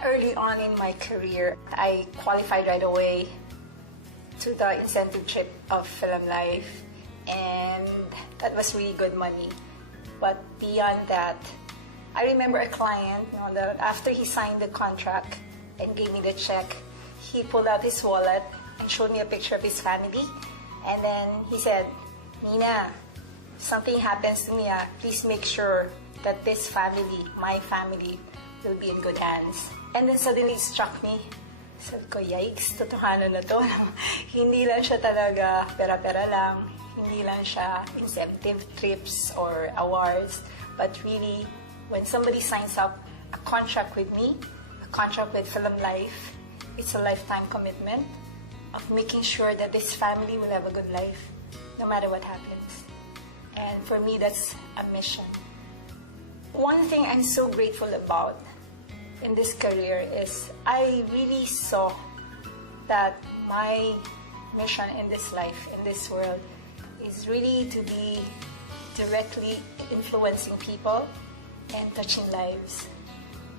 Early on in my career, I qualified right away to the incentive trip of Film Life, and that was really good money. But beyond that, I remember a client, that after he signed the contract and gave me the check, he pulled out his wallet and showed me a picture of his family, and then he said, "Nina, if something happens to me, please make sure that this family, my family, will be in good hands." And then suddenly it struck me. Sabi ko, yikes, totohanan na to. Hindi lang siya talaga pera-pera lang. Hindi lang siya incentive trips or awards. But really, when somebody signs up a contract with me, a contract with Film Life, it's a lifetime commitment of making sure that this family will have a good life, no matter what happens. And for me, that's a mission. One thing I'm so grateful about in this career is I really saw that my mission in this life, in this world, is really to be directly influencing people and touching lives.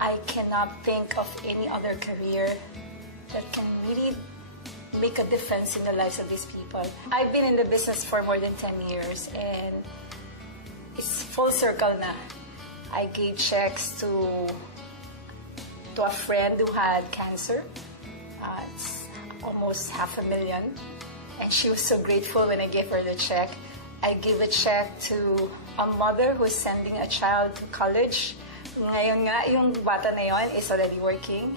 I cannot think of any other career that can really make a difference in the lives of these people. I've been in the business for more than 10 years, and it's full circle na. I gave checks to a friend who had cancer. It's almost $500,000, and she was so grateful when I gave her the check. I gave a check to a mother who is sending a child to college. Ngayon nga, yung bata na yon is already working.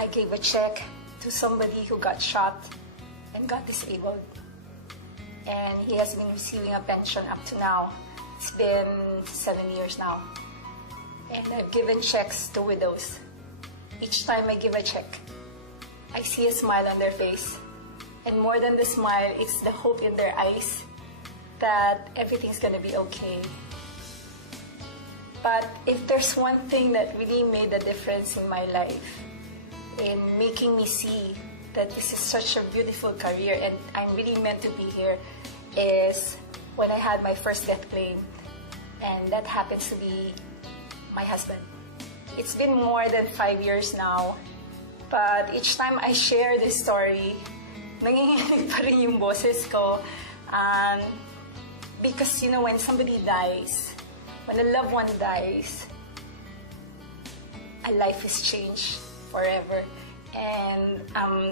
I gave a check to somebody who got shot and got disabled, and he has been receiving a pension up to now. It's been 7 years now. And I've given checks to widows. Each time I give a check, I see a smile on their face. And more than the smile, it's the hope in their eyes that everything's gonna be okay. But if there's one thing that really made a difference in my life, in making me see that this is such a beautiful career and I'm really meant to be here, is when I had my first death claim. And that happens to be my husband. It's been more than 5 years now, but each time I share this story, nanginginig pa rin yung boses ko. Because, when somebody dies, when a loved one dies, a life is changed forever. And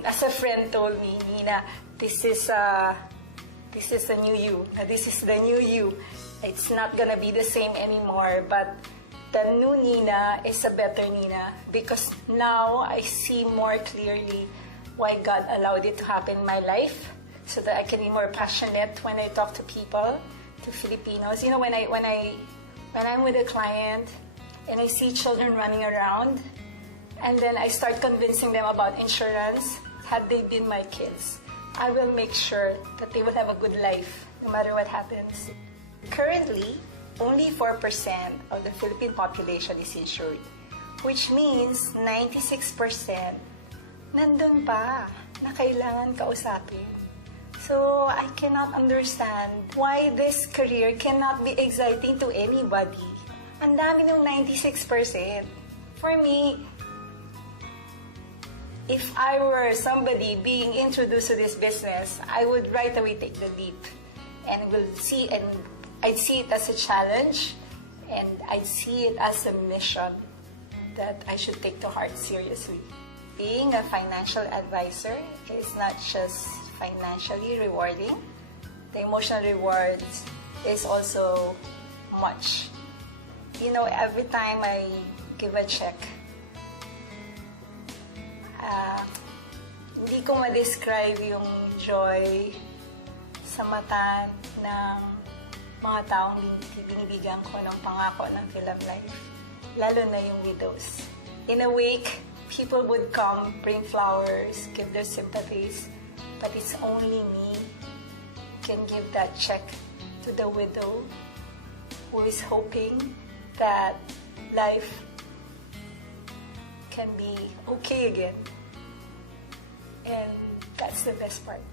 as a friend told me, "Nina, this is a new you. This is the new you. It's not gonna be the same anymore, but the new Nina is a better Nina, because now I see more clearly why God allowed it to happen in my life, so that I can be more passionate when I talk to people, to Filipinos. When I'm with a client and I see children running around, and then I start convincing them about insurance, had they been my kids, I will make sure that they will have a good life, no matter what happens." Currently, only 4% of the Philippine population is insured, which means 96% nandun pa na kailangan kausapin. So I cannot understand why this career cannot be exciting to anybody. Ang dami ng 96%. For me, if I were somebody being introduced to this business, I would right away take the leap, and I'd see it as a challenge, and I'd see it as a mission that I should take to heart seriously. Being a financial advisor is not just financially rewarding. The emotional rewards is also much. Every time I give a check, hindi ko ma-describe yung joy sa mata ng mga taong binibigyan ko ng pangako ng Film Life, lalo na yung widows. In a week, people would come, bring flowers, give their sympathies, but it's only me can give that check to the widow who is hoping that life can be okay again. And that's the best part.